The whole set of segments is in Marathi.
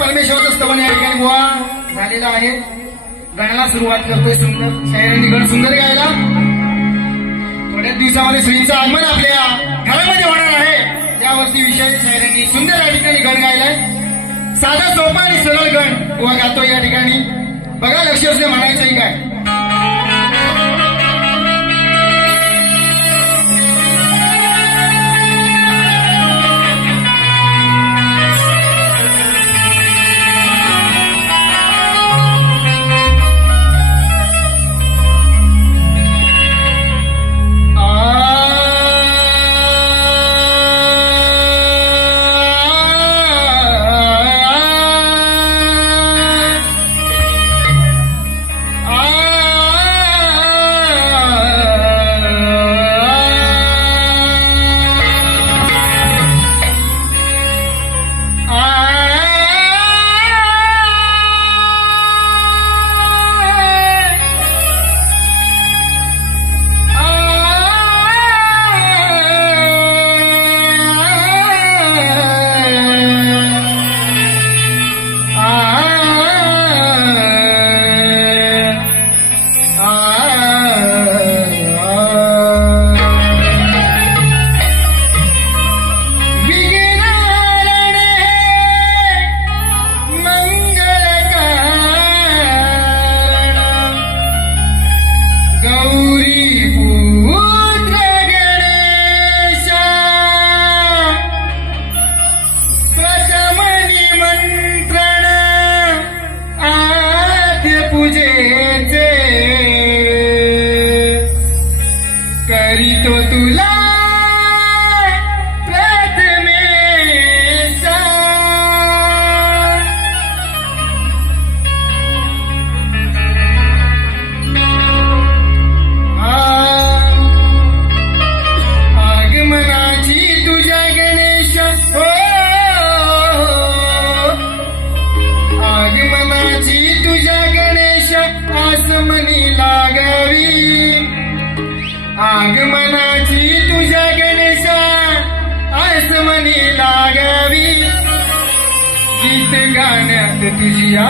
परमेश्वराचं स्तवन या ठिकाणी बुवा झालेला आहे। गणाला सुरुवात करतोय सुंदर शायरांनी गण सुंदर गायला। थोड्याच दिवसामध्ये श्रींचं आगमन आपल्या घरामध्ये होणार आहे, त्यावरती विषय शायरांनी सुंदर या ठिकाणी गण गायलाय। साधा सोपा आणि सरळ गण बुवा गातोय या ठिकाणी, बघा लक्ष असणे म्हणायचंही काय। आगमनाची तुझ्या गणेशा आसमनी लागावी, गीत गाण्यात तुझ्या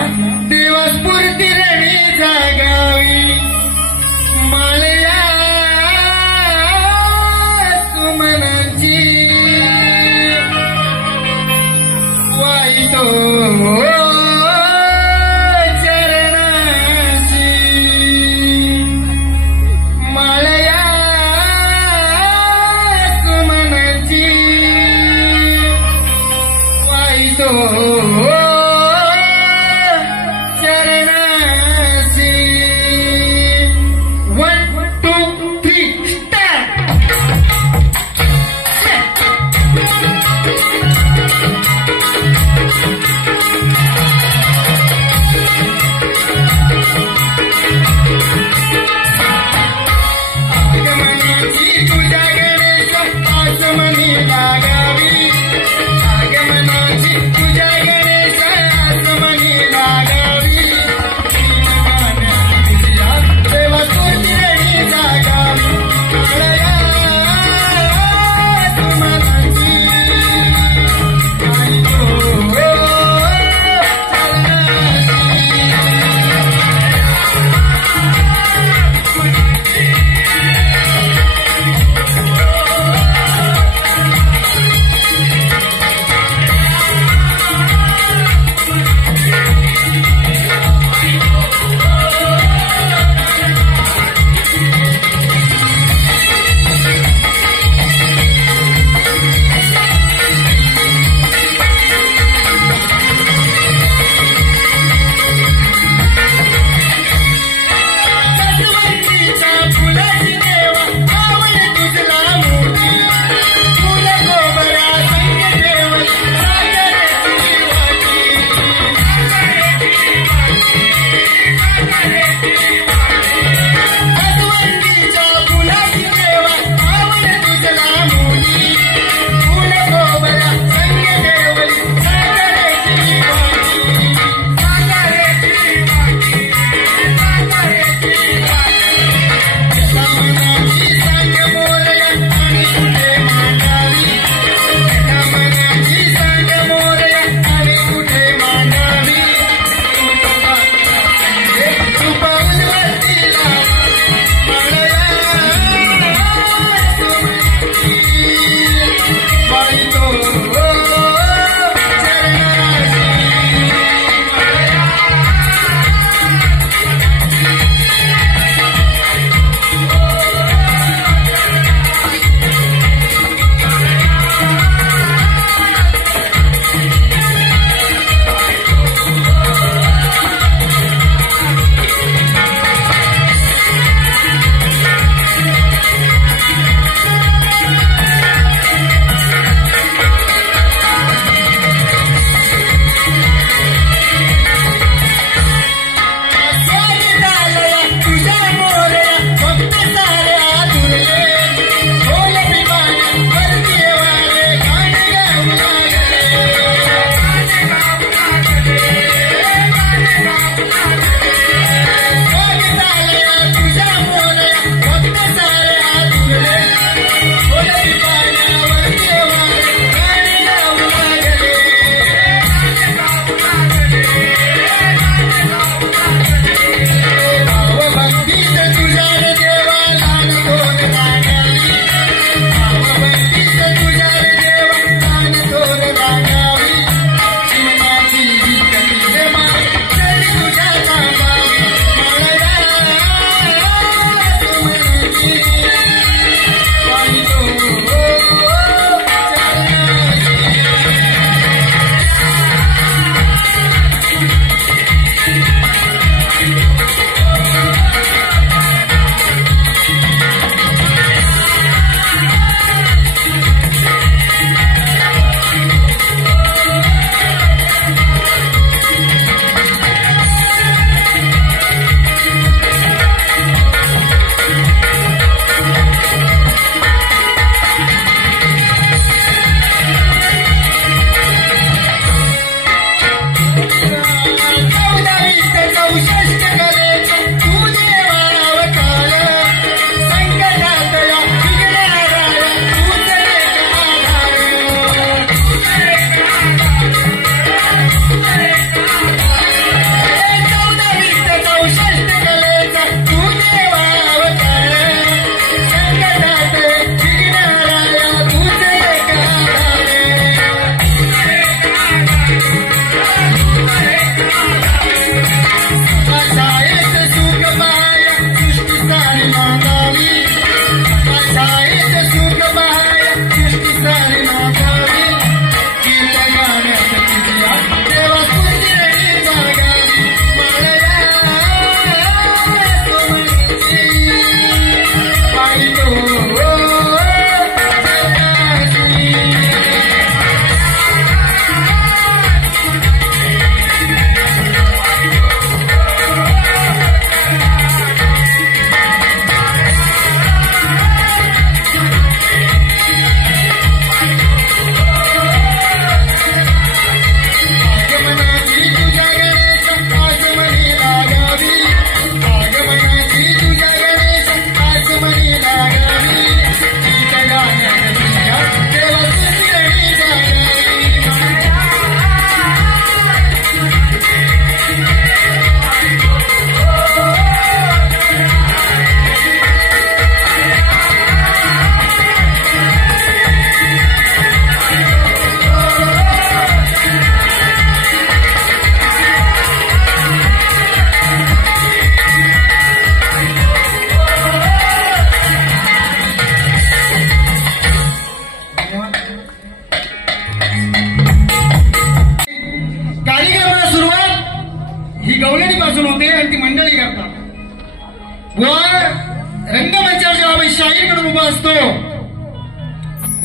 देवा स्फूर्ती रणी जागावी। माळया सुमनाची वाईतो आगमनाची तुझ्या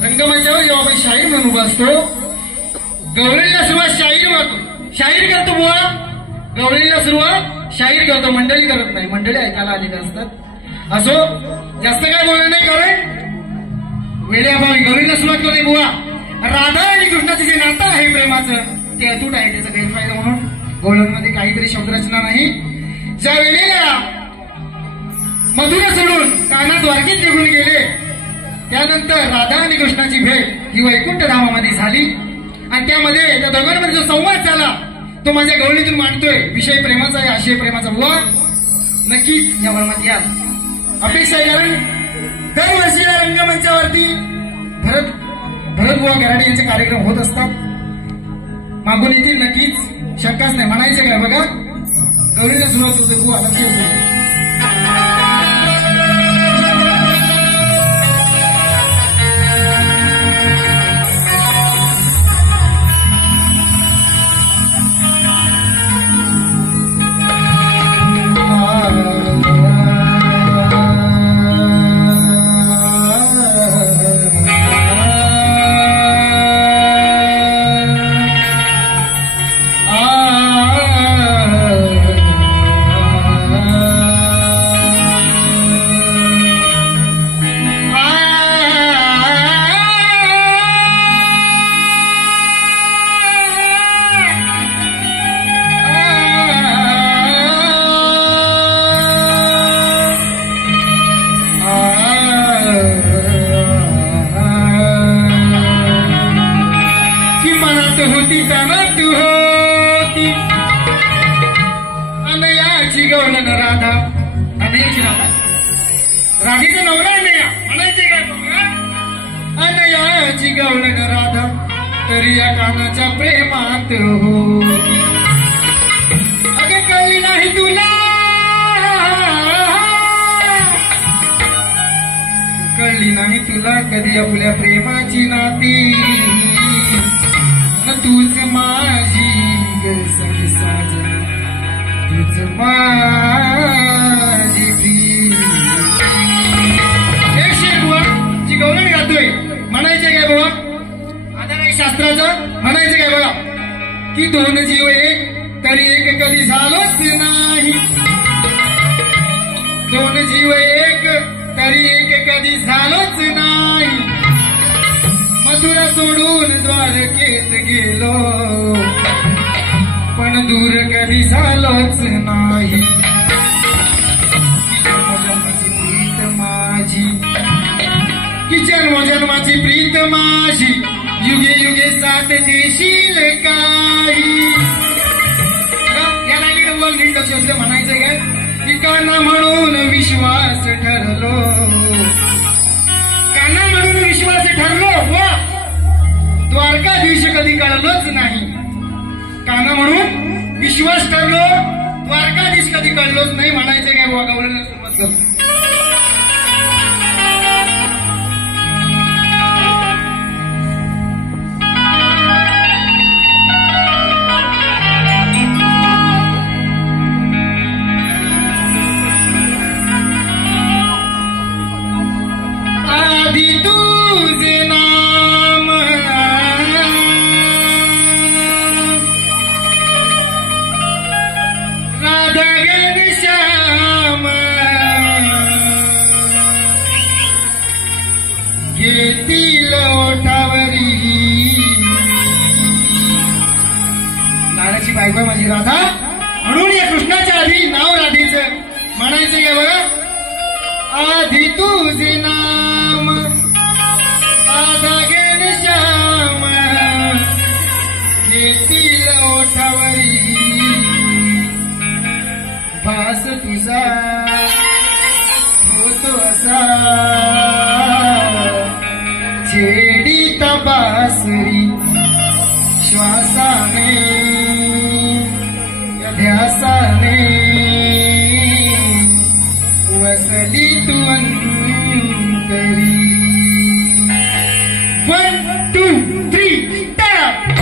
रंगमंचावर जेव्हा आपण शाहीर म्हणून उभा असतो, गवळणीला सुरुवात शाहीर करतो बुवा, गवळणीला सुरुवात शाहीर करतो, मंडळी करत नाही. मंडळी ऐकायला आलेली असतात. असो, जास्त काय बोलणं नाही, कारण वेळेअभावी गवळणीला सुरुवात करते बुवा. राधा आणि कृष्णाचं जे नातं आहे प्रेमाचं ते अतूट आहे, त्याचा गैरफायदा म्हणून गवळणमध्ये काहीतरी शब्दरचना नाही. ज्या वेळेला मधुरा सोडून काना द्वारकेत निघून गेले, त्यानंतर राधा आणि कृष्णाची भेट ही वैकुंठ धामामध्ये झाली आणि त्यामध्ये त्या दोघांमध्ये जो संवाद झाला तो माझ्या गवळणीतून मांडतोय. विषय प्रेमाचा आहे, आशय प्रेमाचा. बुवा नक्कीच या वर्मात या, अपेक्षा आहे. कारण दरवर्षी या रंगमंचावरती भरत भरत बुवा गराडे यांचे कार्यक्रम होत असतात. मागून येतील नक्कीच, शंकाच नाही. म्हणायचं काय बघा, गौरीला सुरुवात होते बुवा लक्ष होते. राधेचा नवरा अनया म्हणायचे काय बघा, अनयाची गवळण राधा तरी या कानाच्या प्रेमात हो. अगं कळली नाही तुला, कळली नाही तुला कधी आपल्या प्रेमाची नाती. तूच माझी साजा, तूच माझी जी गौरण गातोय म्हणायचे काय बाबा, आधार आहे शास्त्राचं. म्हणायचे काय बघा की दोन जीव एक तरी एक कधी झालोच नाही. दोन जीव एक तरी एक कधी झालोच नाही. मथुरा सोडून द्वारकेत गेलो पण दूर कधी झालोच नाही. प्रीत माझी की जन्मोजन्माची प्रीत माझी युगे युगे साथ देशील काही. याला इकडे बोल नीट लक्ष असलं म्हणायचं काय की काना म्हणून विश्वास ठरलो, काना म्हणून विश्वास ठरलो वा द्वारकाधीश कधी कळलोच नाही. काना म्हणून विश्वास ठरलो, द्वारकाधीश कधी कळलोच नाही. म्हणायचं काय बुवा गौरीला सुरुवात करतो. आधी तुझे नाम राधा घनश्याम येतील ओठावरी. नाराची बायको माझी राधा म्हणून या कृष्णाच्या आधी नाव राधेचं म्हणायचं काय बघा, आधी तुझे नाम राधा घनश्याम येतील ओठावरी. भास तुझा होतो असा छेडी तपासरी. श्वासाने ध्यासाने वसली तू अंतरी. 1 2 3 स्टार्ट.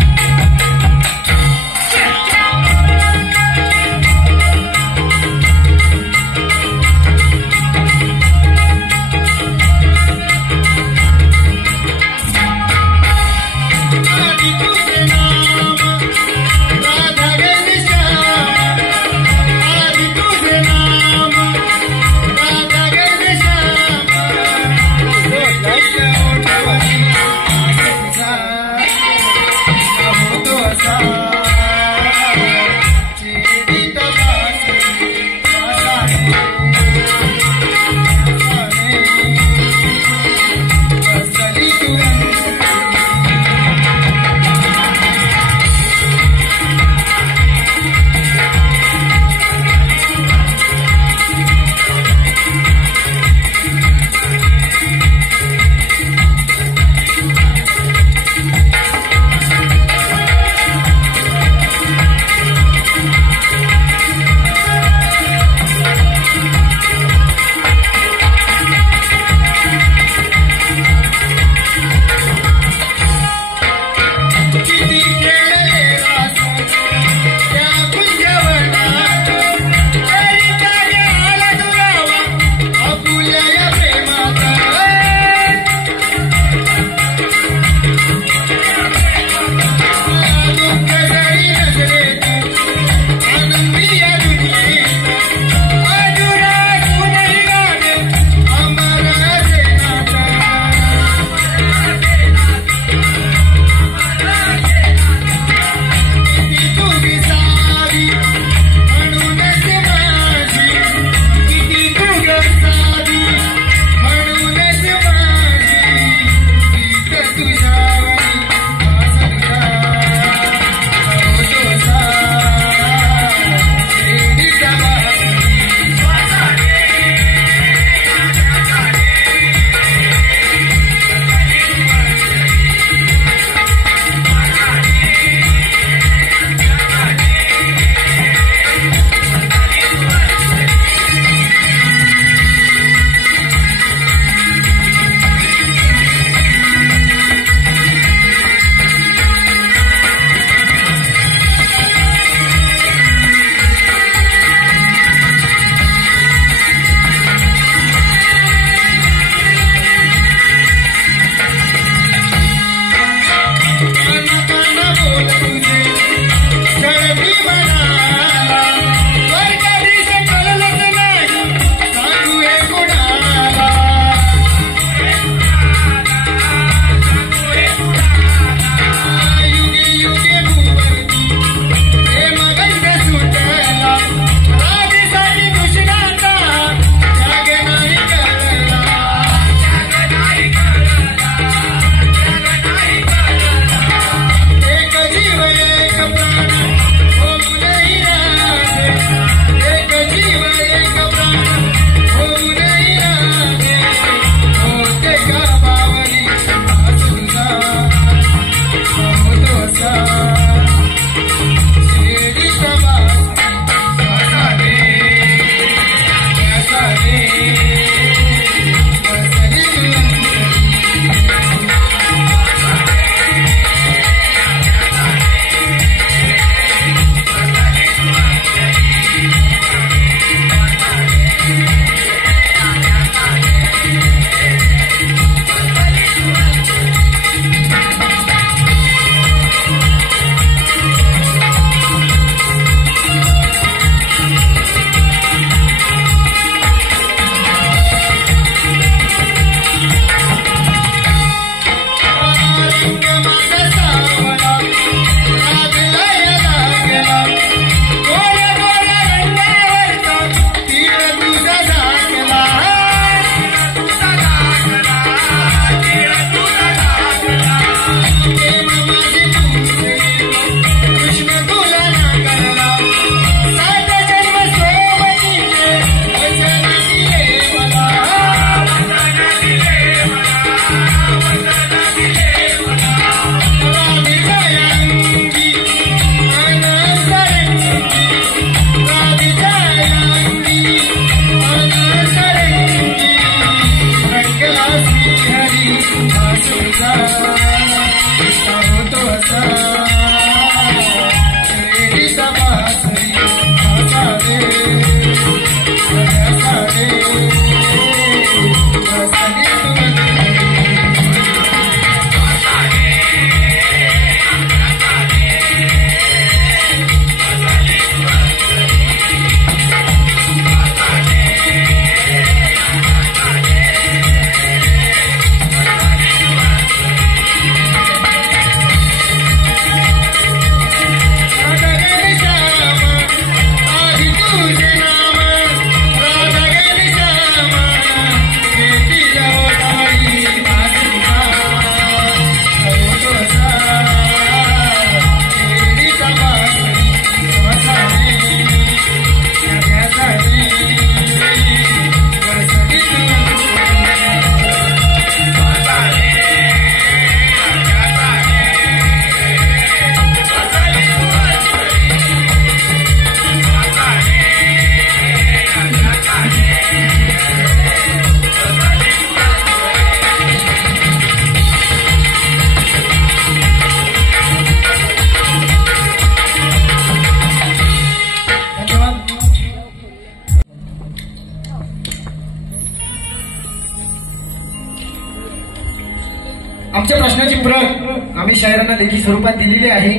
आमच्या प्रश्नाची प्रत आम्ही शायरांना लेखी स्वरूपात दिलेली आहे.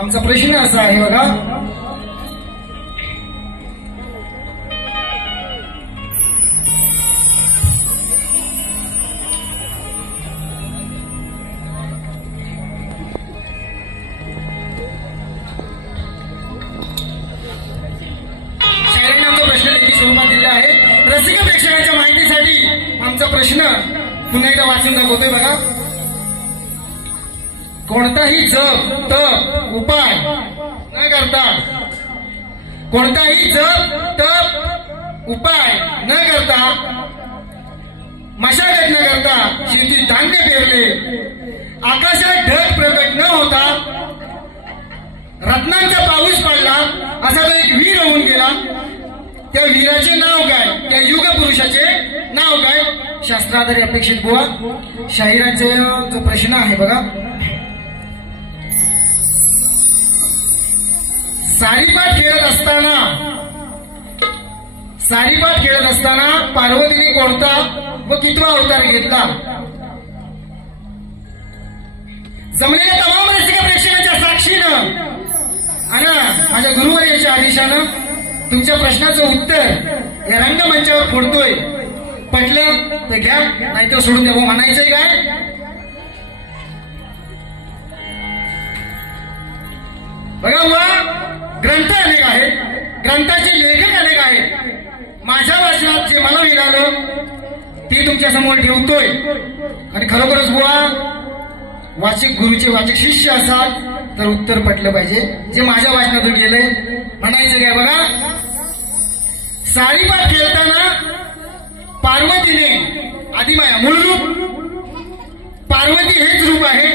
आमचा प्रश्न असा आहे बघा, शायरांनी आमचा प्रश्न लेखी स्वरूपात दिला आहे. रसिक प्रेक्षकांच्या माहितीसाठी आमचा प्रश्न पुन्हा एकदा वाचून दाखवतोय बघा. कोणताही जप तप उपाय न करता, कोणताही जप तप उपाय न करता, मशागत न करता शेतीत धान्य पेरले, आकाशात ढग प्रकट न होता रत्नांचा पाऊस पडला, असा तो एक वीर होऊन गेला. त्या वीराचे नाव काय, त्या युग पुरुषाचे नाव काय? शास्त्राधारे अपेक्षित बुवा. शाहिरांचे जो प्रश्न आहे बघा, सारीपाट खेळत असताना पार्वतीने कोणता व कितवा अवतार घेतला? जमलेल्या तमाम रसिक प्रेक्षकांच्या साक्षीनं आणि माझ्या गुरुवर्याच्या आदेशानं तुमच्या प्रश्नाचं उत्तर या रंगमंचावर फोडतोय. पटलं तर घ्या, नाहीतर सोडून द्या. म्हणायचंय काय? बघा बुवा, ग्रंथ अनेक आहेत, ग्रंथाचे लेखक अनेक आहेत. माझ्या वाचनात जे मला मिळालं ते तुमच्या समोर ठेवतोय. आणि खरोखरच बुवा, वाचक गुरुचे वाचक शिष्य असाल तर उत्तर पटलं पाहिजे. जे माझ्या वाचनातून गेलंय म्हणायचं काय बघा, सारीपाट खेळताना पार्वतीने आदिमाया मूळ रूप पार्वती हेच रूप आहे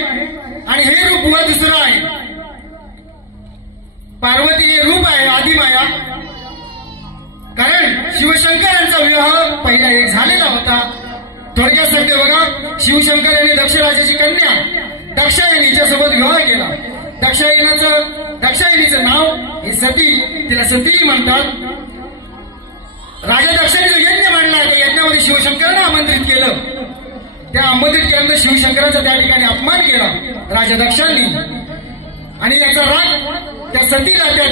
आणि हे रूप बुवा दुसरं आहे. पार्वती हे रूप आहे आदिमाया. कारण शिवशंकरांचा विवाह पहिला एक झालेला होता. थोडक्यात सांगते बघा, शिवशंकर यांनी दक्ष राजाची कन्या दाक्षायणीच्या सोबत विवाह केला. दाक्षायणीचं नाव हे सती, तिला सती म्हणतात. राजा दक्षाने जो यज्ञ मांडला त्या यज्ञामध्ये शिवशंकरांना आमंत्रित केलं. त्या आमंत्रित केल्यानंतर शिवशंकराचा त्या ठिकाणी अपमान केला राजा दक्षांनी. आणि याचा राग त्या सतीला, त्या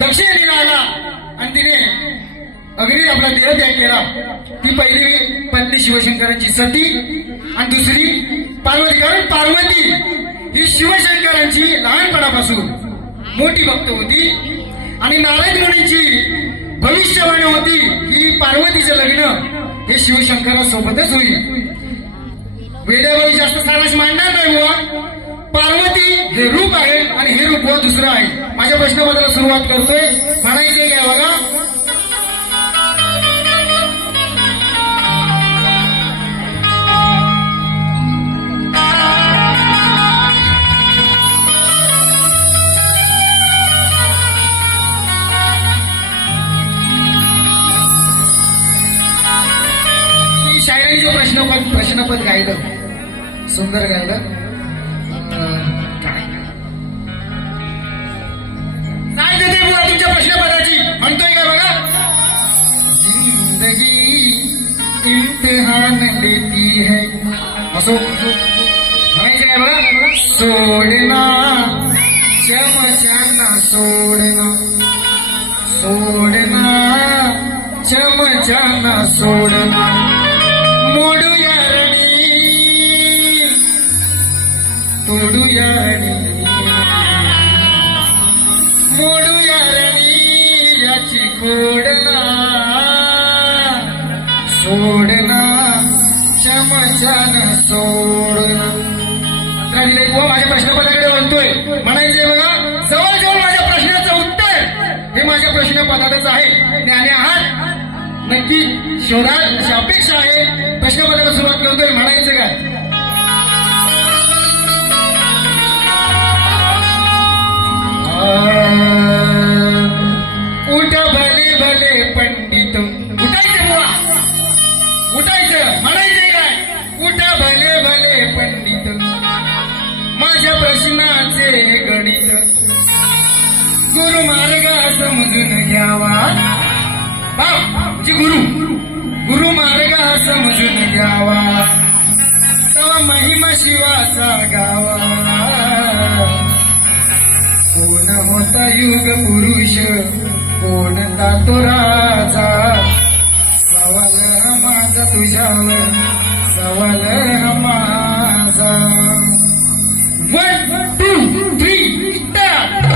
दक्षिणेला आला आणि तिने अग्नी आपला देहत्याग केला. ती पहिली पत्नी शिवशंकरांची सती आणि दुसरी पार्वती. कारण पार्वती ही शिवशंकरांची लहानपणापासून मोठी भक्त होती आणि नारद मुनींची भविष्यवाणी होती की पार्वतीचं लग्न हे शिवशंकरासोबतच होईल. वेदावळी जास्त सारांश मांडणार नाही बुवा. पार्वती हे रूप आहे आणि हे रूप बुवा दुसरं आहे. माझ्या प्रश्नाबद्दल सुरुवात करतोय. म्हणायचे काय बघा, शायरांचं प्रश्नपद गायलं, सुंदर गायलं. काय देते बुवा तुमच्या प्रश्नपदाची? म्हणतोय काय बघा, जिंदगी इम्तिहान लेती है. असो म्हणायचं काय बघा, सोडना चमचाना सोडना, सोडना चमचाना सोडना, मोडूया रणी तोडूया रणी, मोडूया रणी याची खोडना, सोडना चमचान सोडना. माझ्या प्रश्नपदाकडे बोलतोय. म्हणायचंय बघा, जवळजवळ माझ्या प्रश्नाचं उत्तर हे माझ्या प्रश्नपदातच आहे. ज्ञानी आहात नक्की शोधाल अशी अपेक्षा आहे. प्रश्नपदाला सुरुवात करतोय. म्हणायचं काय, उठ भले भले पंडित. उठायचं बुवा, उठायचं. म्हणायचंय काय, उठ भले भले पंडित, माझ्या प्रश्नाचे गणित गुरुमार्गा समजून घ्यावा. म्हणजे गुरु मार्गा समजून घ्यावा, तवा महिमा शिवाचा गावा. कोण होता युग पुरुष, कोणता तो राजा, सवाल हा माझा तुझ्यावर, सवाल हा माझा. 1 2 3 स्टार्ट.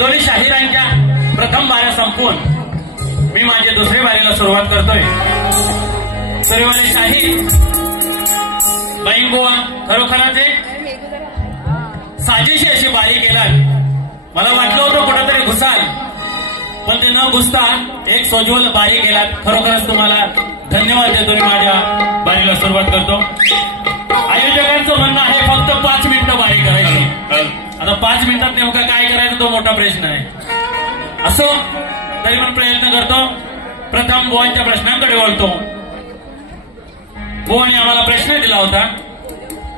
दोन्ही शाहिरांच्या प्रथम बाऱ्या संपवून मी माझ्या दुसऱ्या बारीला सुरुवात करतोय. सर्वने शाहीर बाईंगोवा खरोखरच एक साजेशी अशी बारी केलात. मला वाटलं होतं कुठेतरी घुसाल, पण ते न घुसता एक सोज्वल बारी केलात. खरोखरच तुम्हाला धन्यवाद देतो. मी माझ्या बारीला सुरुवात करतो. आयोजकांचं म्हणणं आहे फक्त 5 मिनिटं बारी करायची. आता 5 मिनिटात नेमकं काय करायचं तो मोठा प्रश्न आहे. असो तरी पण प्रयत्न करतो. प्रथम बुवांच्या प्रश्नांकडे वळतो. बुवाने आम्हाला प्रश्न दिला होता,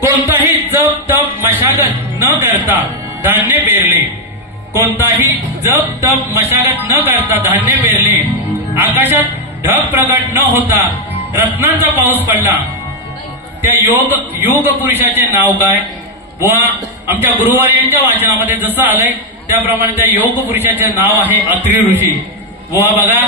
कोणताही जप तप मशागत न करता धान्य पेरले. कोणताही जप तप मशागत न करता धान्य पेरले. आकाशात ढग प्रकट न होता रत्नांचा पाऊस पडला. त्या योग पुरुषाचे नाव काय? बुवा आमच्या गुरुवर्यांच्या वाचनामध्ये जसं आलंय त्याप्रमाणे त्या योग पुरुषाचे नाव आहे अत्रि ऋषी. बुवा बघा,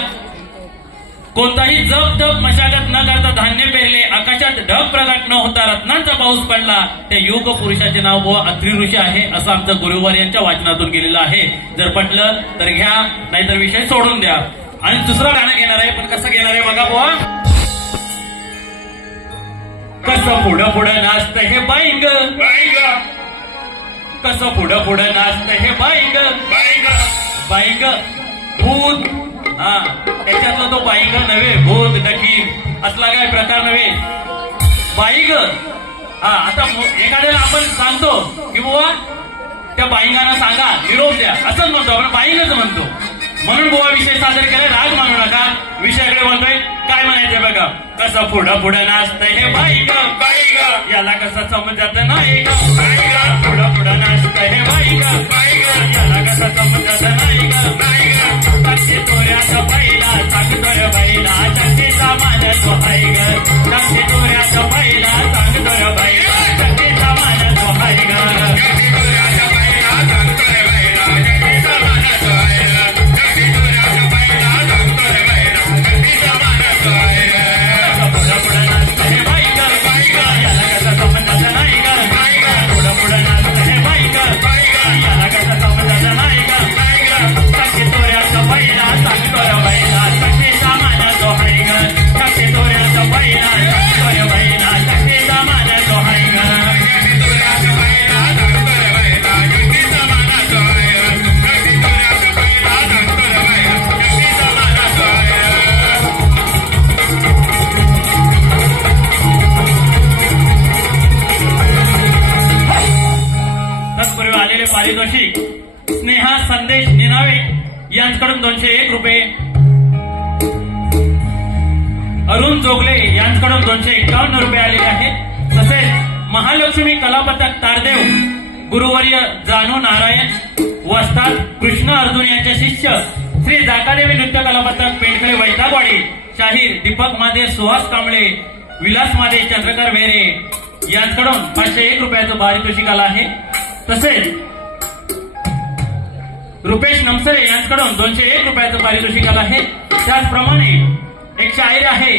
कोणताही जप तप मशागत न करता धान्य पेरले. आकाशात ढग प्रकट न होता रत्नांचा पाऊस पडला. त्या योग पुरुषाचे नाव बुवा अत्रि ऋषी आहे असं आमचं गुरुवर्यांच्या वाचनातून गेलेलं आहे. जर पटलं तर घ्या, नाहीतर विषय सोडून द्या. आणि दुसरं गाणं घेणार आहे, पण कसं घेणार आहे बघा बुवा. कसं पुढं पुढं नाचत हे बाईंग, कसं पुढं पुढं नाचत हे बाईंग. बाईंग भूत, हा त्याच्यातला तो बाईंग नव्हे, भूत डकीर असला काय प्रकार नव्हे. बाईंग हा. आता एखाद्याला आपण सांगतो की बुवा त्या बाईंगांना सांगा निरोप द्या असंच म्हणतो आपण, बाईंगच म्हणतो. म्हणून बुवा विषय सादर केलाय, राग मानू नका. विषयाकडे म्हणतोय काय म्हणायचंय बघा. कसं पुढं पुढं नाचतंय हे बाईंग, याला कसं समजत नाही ग. पुढं पुढं नाचतंय हे बाईंग, याला कसं समजत नाही ग. टक्के तोऱ्याचा पहिला सांगतोय बैला, टक्केचा मान तो हाय ग. टक्के तोऱ्याचा पहिला सांगतोय बैला, टक्केचा मान तो हाय ग. पारितोषिक स्नेहा संदेश निनावे यांच्याकडून 201 रुपये. अरुण जोगले यांच्याकडून 251 रुपये आलेले आहेत. तसेच महालक्ष्मी कलापथक तारदेव गुरुवर्य जानू नारायण वस्ताद कृष्ण अर्जुन यांचे शिष्य श्री जाकादेवी नृत्य कलापथक पेडकडे वैतागवाडी शाहीर दीपक मादे सुहास कांबळे विलास मादे चंद्रकर वेरे यांच्याकडून 501 रुपयाचं पारितोषिक आलं आहे. तसेच रुपेश नमसरे यांच्याकडून 201 रुपयाचं पारितोषिक आलं आहे. त्याचप्रमाणे एक शाहीर आहे,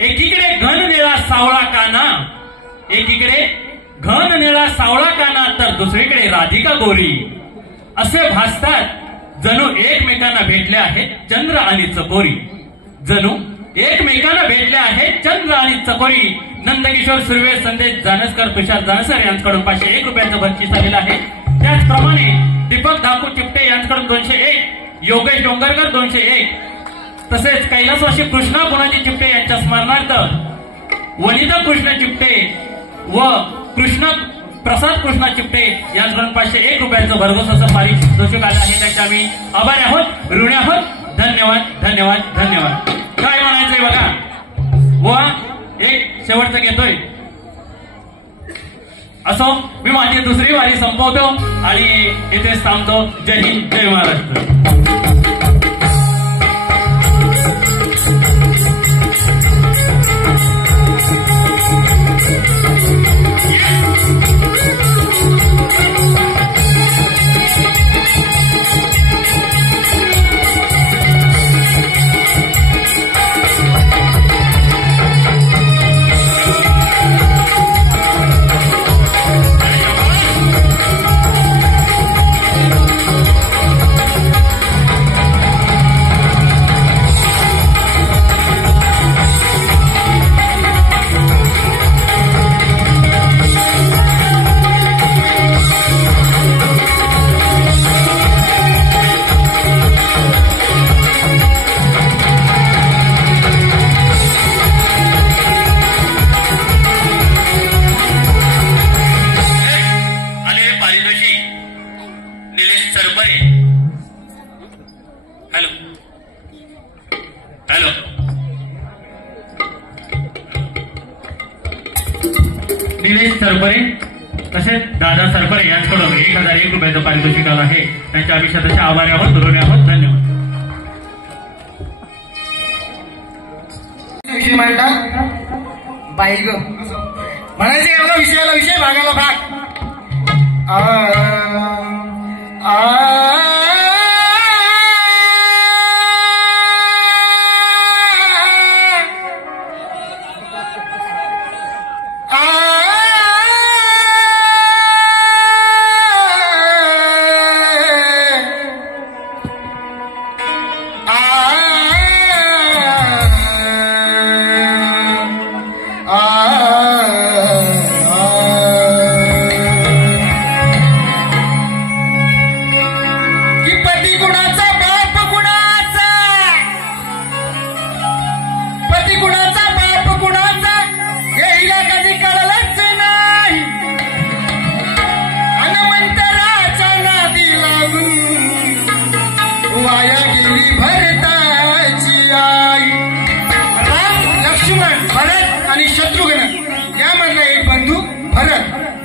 एकीकडे घन निळा सावळा काना, एकीकडे घन निळा सावळा काना तर दुसरीकडे राधिका गोरी. असे भासतात जणू एकमेकांना भेटले आहेत चंद्र आणि चकोरी. जणू एकमेकांना भेटले आहेत चंद्र आणि चकोरी. नंदकिशोर सुर्वे संदेश जानसकर तुषार जानसर यांच्याकडून 501 रुपयाचं बक्षीस आलेलं आहे. त्याचप्रमाणे दीपक धाकू चिपटे यांच्याकडून 201, योगेश डोंगरकर 201. तसेच कैलासवासी कृष्णा गुणाजी चिपटे यांच्या स्मरणार्थ वनिता कृष्ण चिपटे व कृष्ण प्रसाद कृष्णा चिपटे यांच्याकडून 501 रुपयाचं भरघोस असं पारितोषिक आलं आहे. त्यांच्या आम्ही आभारी आहोत, ऋणी आहोत. धन्यवाद धन्यवाद धन्यवाद. काय म्हणायचंय बघा. व एक शेवटचं घेतोय. असो मी माझी दुसरी वारी संपवतो आणि इथेच थांबतो. जय हिंद, जय महाराष्ट्र. निलेश सरपरे. Hello hello. निलेश सरपरे तसेच दादा सरपरे यांच्याकडून 1001 रुपयाचं पारितोषिक आलं आहे. त्यांच्या आयुष्यात आभारी आहोत, ऋणी आहोत. धन्यवाद. विषय मांडा बाई ग म्हणायचे एवढा विषयाला विषय भागाला भाग.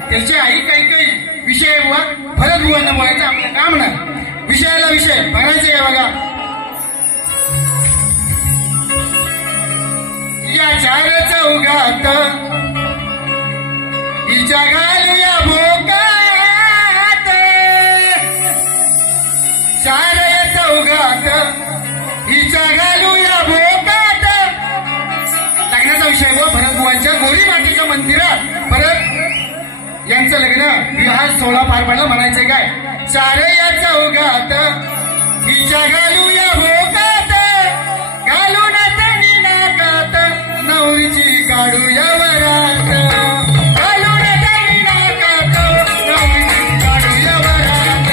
त्याची आई काही विषय बुवा भरत बुवांना बोलायचं आपलं काम नाही. विषयाला विषय भरायचे आहे बघा. या चार चौघात हिच्या घालूया भोगात. चार चौघात हिच्या घालूया भोगात. लग्नाचा विषय बुवा भरत बुवांच्या गोरी मातीच्या मंदिरात भरत यांचं लग्न विवाह सोहळा पार पडला. म्हणायचंय काय? चार या चौघात हिच्या घालूया भोगात. घालून तणी नाकात नवरीची काढूया वरात. घालून तणी नाकात नवरीची काढूया वरात.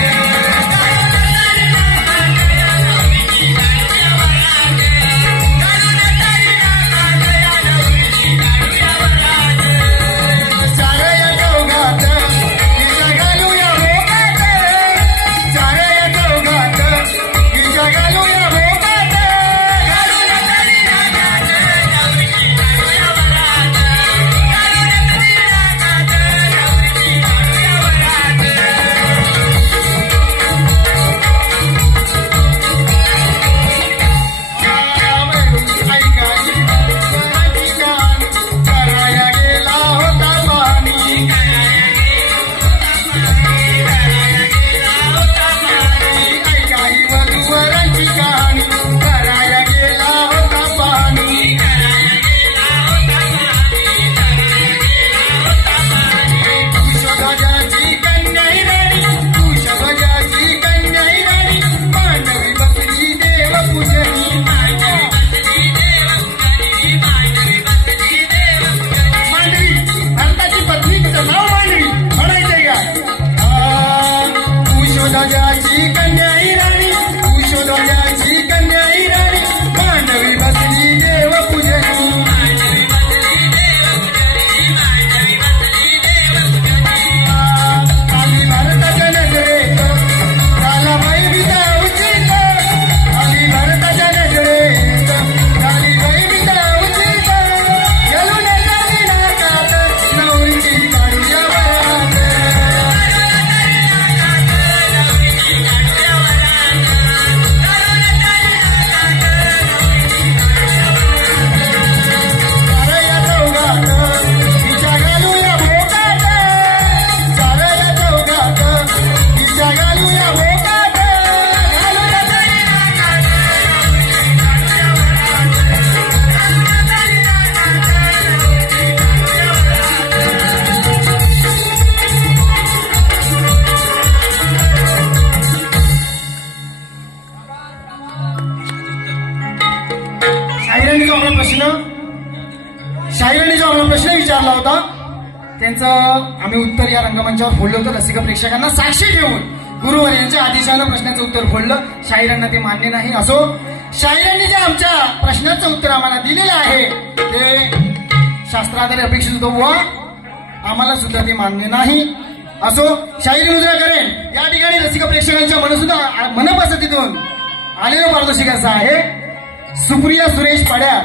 शाहिरांनी जो आम्हाला प्रश्न विचारला होता त्यांचं आम्ही उत्तर या रंगमंचावर फोडलं होतं. रसिक प्रेक्षकांना साक्षी ठेवून गुरुवर यांच्या आदेशानं प्रश्नाचं उत्तर फोडलं. शाहिरांना ते मान्य नाही. असो, शाहिरांनी जे आमच्या प्रश्नाचं उत्तर आम्हाला दिलेलं आहे ते शास्त्राद्वारे अपेक्षित होतं व आम्हाला सुद्धा ते मान्य नाही. असो शाहीर मुद्रा करेन या ठिकाणी रसिक प्रेक्षकांच्या मनसुद्धा मनपसंतीतून आलेलं पारितोषिक असं आहे सुप्रिया सुरेश पाड्या